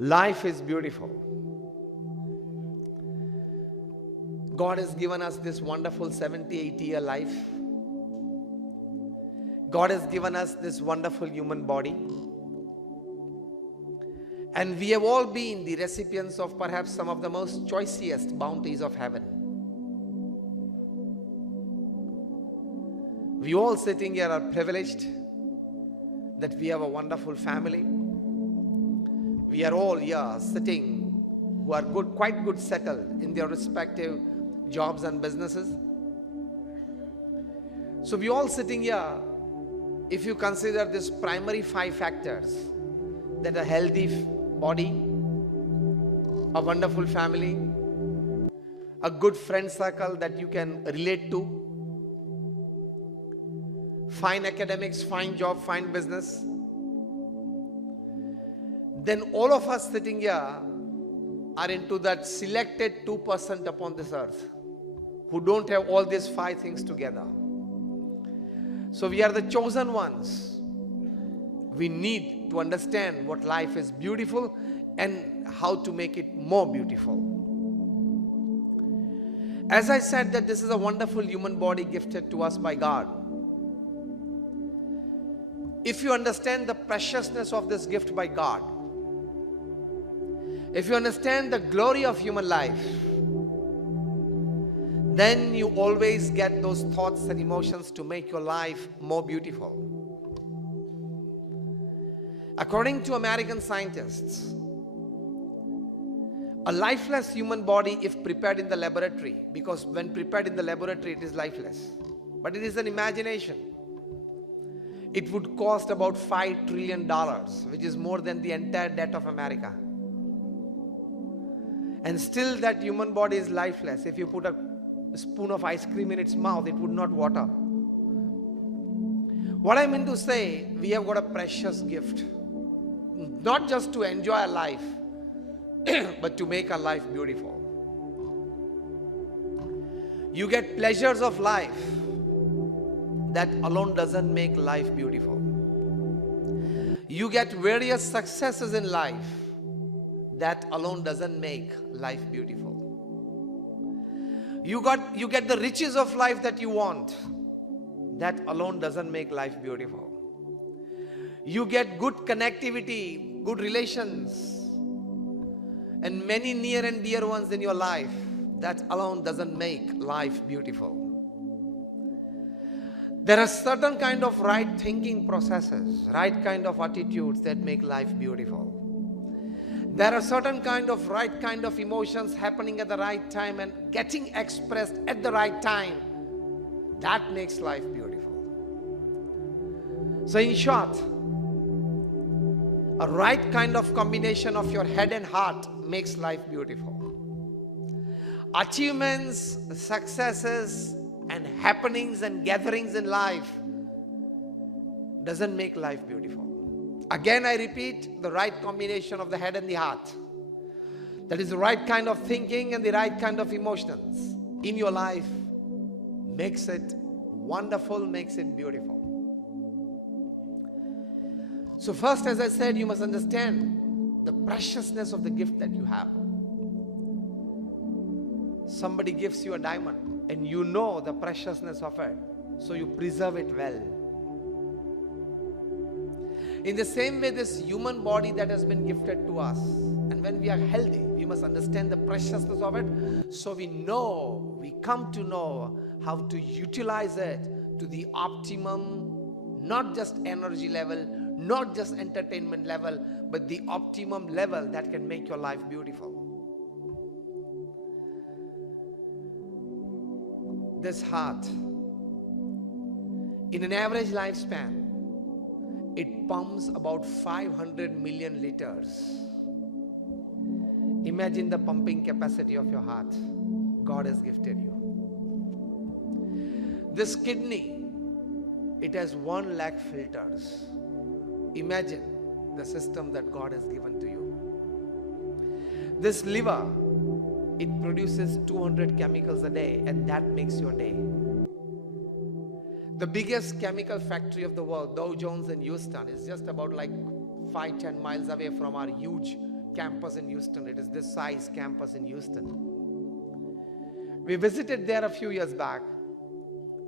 Life is beautiful. God has given us this wonderful 70, 80-year life. God has given us this wonderful human body. And we have all been the recipients of perhaps some of the most choicest bounties of heaven. We all sitting here are privileged that we have a wonderful family. We are all here sitting who are quite good settled in their respective jobs and businesses. So we all sitting here, if you consider these primary 5 factors, that a healthy body, a wonderful family, a good friend circle that you can relate to, fine academics, fine job, fine business, then all of us sitting here are into that selected 2% upon this earth who don't have all these 5 things together. So we are the chosen ones. We need to understand what life is beautiful and how to make it more beautiful. As I said that this is a wonderful human body gifted to us by God. If you understand the preciousness of this gift by God, if you understand the glory of human life, then you always get those thoughts and emotions to make your life more beautiful. According to American scientists, a lifeless human body, if prepared in the laboratory, because when prepared in the laboratory it is lifeless, but it is an imagination, it would cost about $5 trillion, which is more than the entire debt of America. And still that human body is lifeless. If you put a spoon of ice cream in its mouth, it would not water. What I mean to say, we have got a precious gift. Not just to enjoy our life, but to make our life beautiful. You get pleasures of life. That alone doesn't make life beautiful. You get various successes in life. That alone doesn't make life beautiful. You get the riches of life that you want. That alone doesn't make life beautiful. You get good connectivity, good relations, and many near and dear ones in your life. That alone doesn't make life beautiful. There are certain kind of right thinking processes, right kind of attitudes that make life beautiful. There are certain kind of right kind of emotions happening at the right time and getting expressed at the right time. That makes life beautiful. So in short, a right kind of combination of your head and heart makes life beautiful. Achievements, successes, and happenings and gatherings in life doesn't make life beautiful. Again, I repeat, the right combination of the head and the heart. That is the right kind of thinking and the right kind of emotions in your life makes it wonderful, makes it beautiful. So first, as I said, you must understand the preciousness of the gift that you have. Somebody gives you a diamond and you know the preciousness of it, so you preserve it well. In the same way, this human body that has been gifted to us, and when we are healthy, we must understand the preciousness of it, so we come to know how to utilize it to the optimum, not just energy level, not just entertainment level, but the optimum level that can make your life beautiful. This heart, in an average lifespan, it pumps about 500 million liters. Imagine the pumping capacity of your heart. God has gifted you. This kidney, it has 1 lakh filters. Imagine the system that God has given to you. This liver, it produces 200 chemicals a day, and that makes your day. The biggest chemical factory of the world, Dow Jones in Houston, is just about like 5-10 miles away from our huge campus in Houston. It is this size campus in Houston. We visited there a few years back,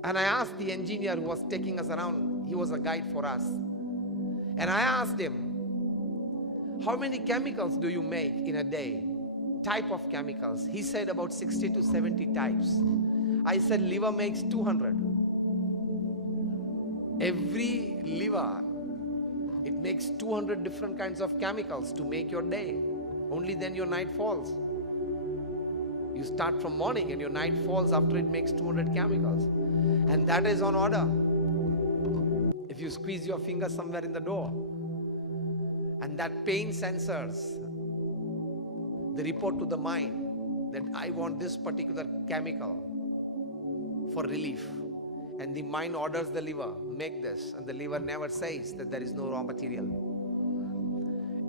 and I asked the engineer who was taking us around, he was a guide for us, and I asked him, how many chemicals do you make in a day? Type of chemicals. He said about 60 to 70 types. I said liver makes 200. Every liver, it makes 200 different kinds of chemicals to make your day. Only then your night falls. You start from morning and your night falls after it makes 200 chemicals. And that is on order. If you squeeze your finger somewhere in the door, and that pain sensors the report to the mind that I want this particular chemical for relief. And the mind orders the liver, make this. And the liver never says that there is no raw material.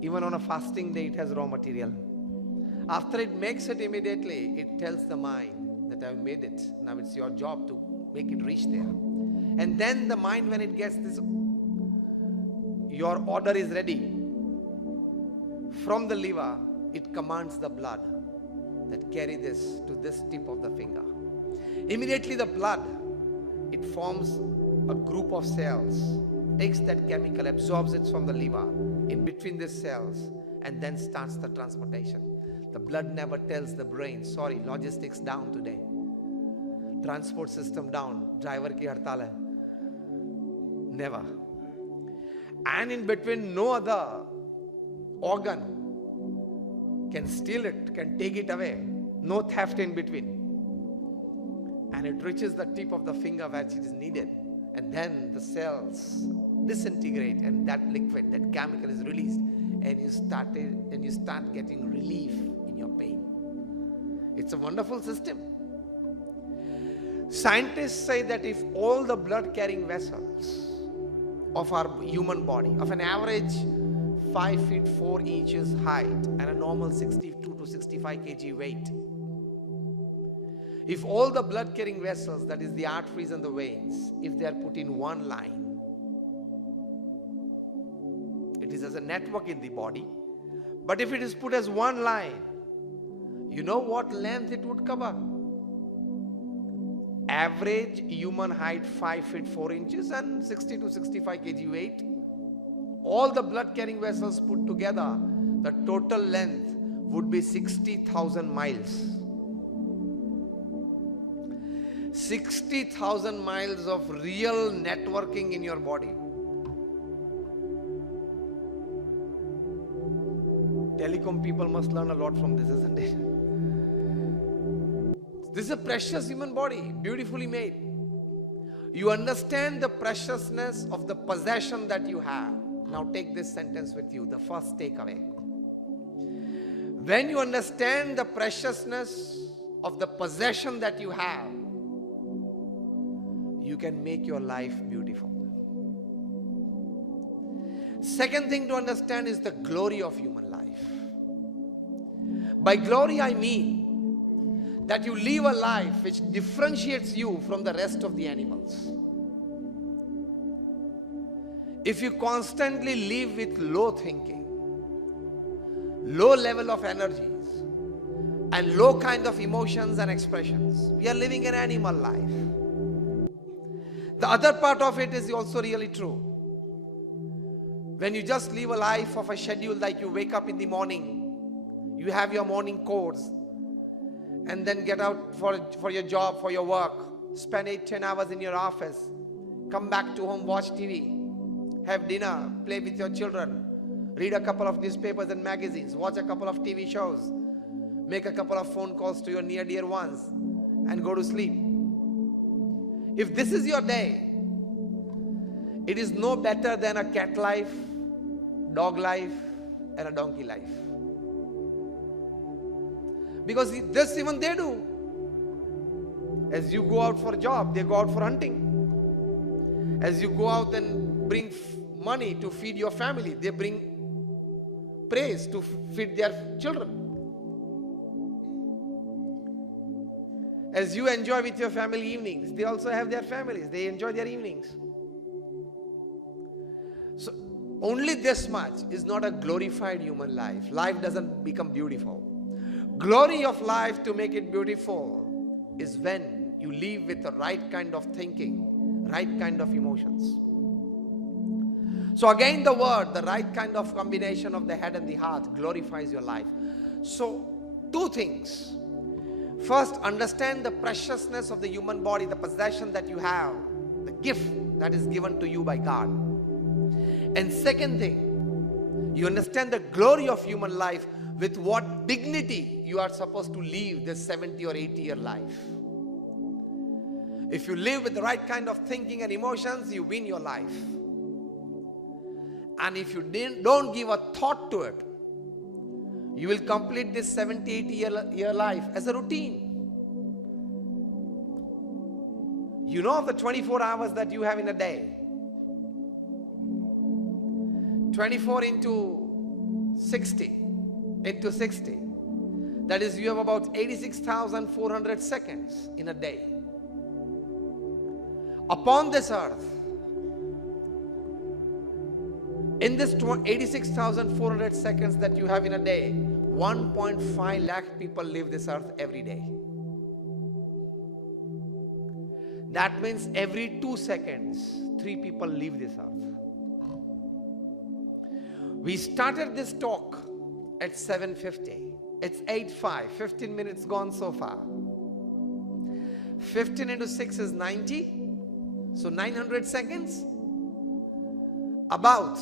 Even on a fasting day, it has raw material. After it makes it immediately, it tells the mind that I've made it. Now it's your job to make it reach there. And then the mind, when it gets this, your order is ready. From the liver, it commands the blood that carry this to this tip of the finger. Immediately the blood, it forms a group of cells, takes that chemical, absorbs it from the liver in between these cells, and then starts the transportation. The blood never tells the brain, sorry, logistics down today. Transport system down, driver ki hartal hai. Never. And in between, no other organ can steal it, can take it away. No theft in between. And it reaches the tip of the finger where it is needed. And then the cells disintegrate and that liquid, that chemical is released. And you start getting relief in your pain. It's a wonderful system. Scientists say that if all the blood carrying vessels of our human body, of an average 5 feet 4 inches height and a normal 62 to 65 kg weight, if all the blood carrying vessels, that is the arteries and the veins, if they are put in one line, it is as a network in the body, but if it is put as one line, you know what length it would cover? Average human height 5 feet 4 inches and 60 to 65 kg weight. All the blood carrying vessels put together, the total length would be 60,000 miles. 60,000 miles of real networking in your body. Telecom people must learn a lot from this, isn't it? This is a precious human body, beautifully made. You understand the preciousness of the possession that you have. Now take this sentence with you, the first takeaway. When you understand the preciousness of the possession that you have, you can make your life beautiful. Second thing to understand is the glory of human life. By glory I mean that you live a life which differentiates you from the rest of the animals. If you constantly live with low thinking, low level of energies, and low kind of emotions and expressions, we are living an animal life. The other part of it is also really true. When you just live a life of a schedule, like you wake up in the morning, you have your morning course, and then get out for your job, for your work, spend 8-10 hours in your office, come back to home, watch TV, have dinner, play with your children, read a couple of newspapers and magazines, watch a couple of TV shows, make a couple of phone calls to your near dear ones, and go to sleep. If this is your day, it is no better than a cat life, dog life, and a donkey life. Because this even they do. As you go out for a job, they go out for hunting. As you go out and bring money to feed your family, they bring praise to feed their children. As you enjoy with your family evenings, they also have their families. They enjoy their evenings. So only this much is not a glorified human life. Life doesn't become beautiful. Glory of life, to make it beautiful, is when you live with the right kind of thinking, right kind of emotions. So again, the word, the right kind of combination of the head and the heart glorifies your life. So, two things. First, understand the preciousness of the human body, the possession that you have, the gift that is given to you by God. And second thing, you understand the glory of human life, with what dignity you are supposed to live this 70 or 80-year life. If you live with the right kind of thinking and emotions, you win your life. And if you don't give a thought to it, you will complete this 70, 80-year life as a routine. You know the 24 hours that you have in a day. 24 into 60. That is, you have about 86,400 seconds in a day. Upon this earth, in this 86,400 seconds that you have in a day, 1.5 lakh people live this earth every day. That means every 2 seconds, 3 people leave this earth. We started this talk at 7:50. It's 8:05. 15 minutes gone so far. 15 into 6 is 90. So 900 seconds. About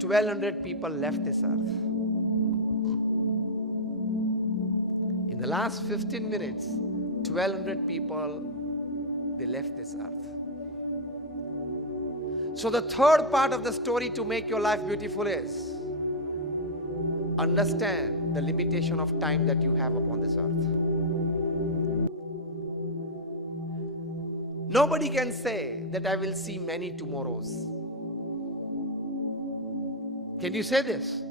1,200 people left this earth. In the last 15 minutes, 1,200 people, they left this earth. So the third part of the story to make your life beautiful is understand the limitation of time that you have upon this earth. Nobody can say that I will see many tomorrows. Can you say this?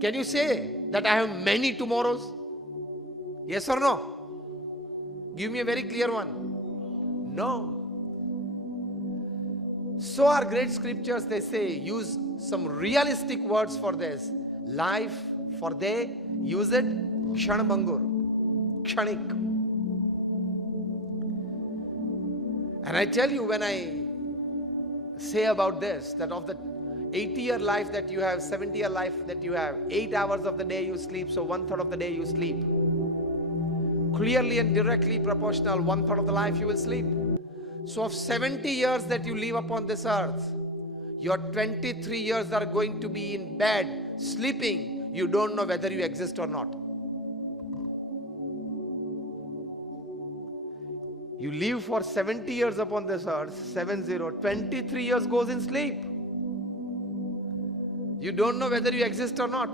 Can you say that I have many tomorrows? Yes or no? Give me a very clear one. No. So our great scriptures, they say, use some realistic words for this. Life, for they use it kshanabhangur, kshanik. And I tell you, when I say about this, that of the 80-year life that you have, 70-year life that you have, 8 hours of the day you sleep, so 1/3 of the day you sleep. Clearly and directly proportional, 1/3 of the life you will sleep. So of 70 years that you live upon this earth, your 23 years are going to be in bed, sleeping. You don't know whether you exist or not. You live for 70 years upon this earth, 70, 23 years goes in sleep. You don't know whether you exist or not.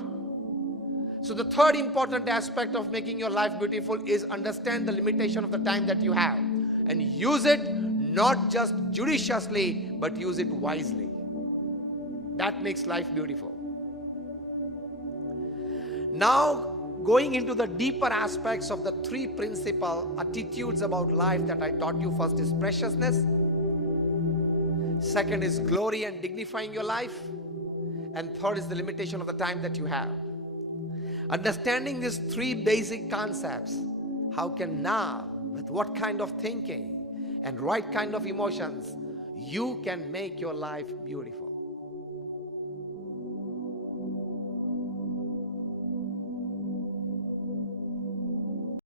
So the third important aspect of making your life beautiful is understand the limitation of the time that you have and use it not just judiciously, but use it wisely. That makes life beautiful. Now, going into the deeper aspects of the 3 principal attitudes about life that I taught you. First is preciousness. Second is glory and dignifying your life. And third is the limitation of the time that you have. Understanding these 3 basic concepts, how can now, with what kind of thinking and right kind of emotions, you can make your life beautiful.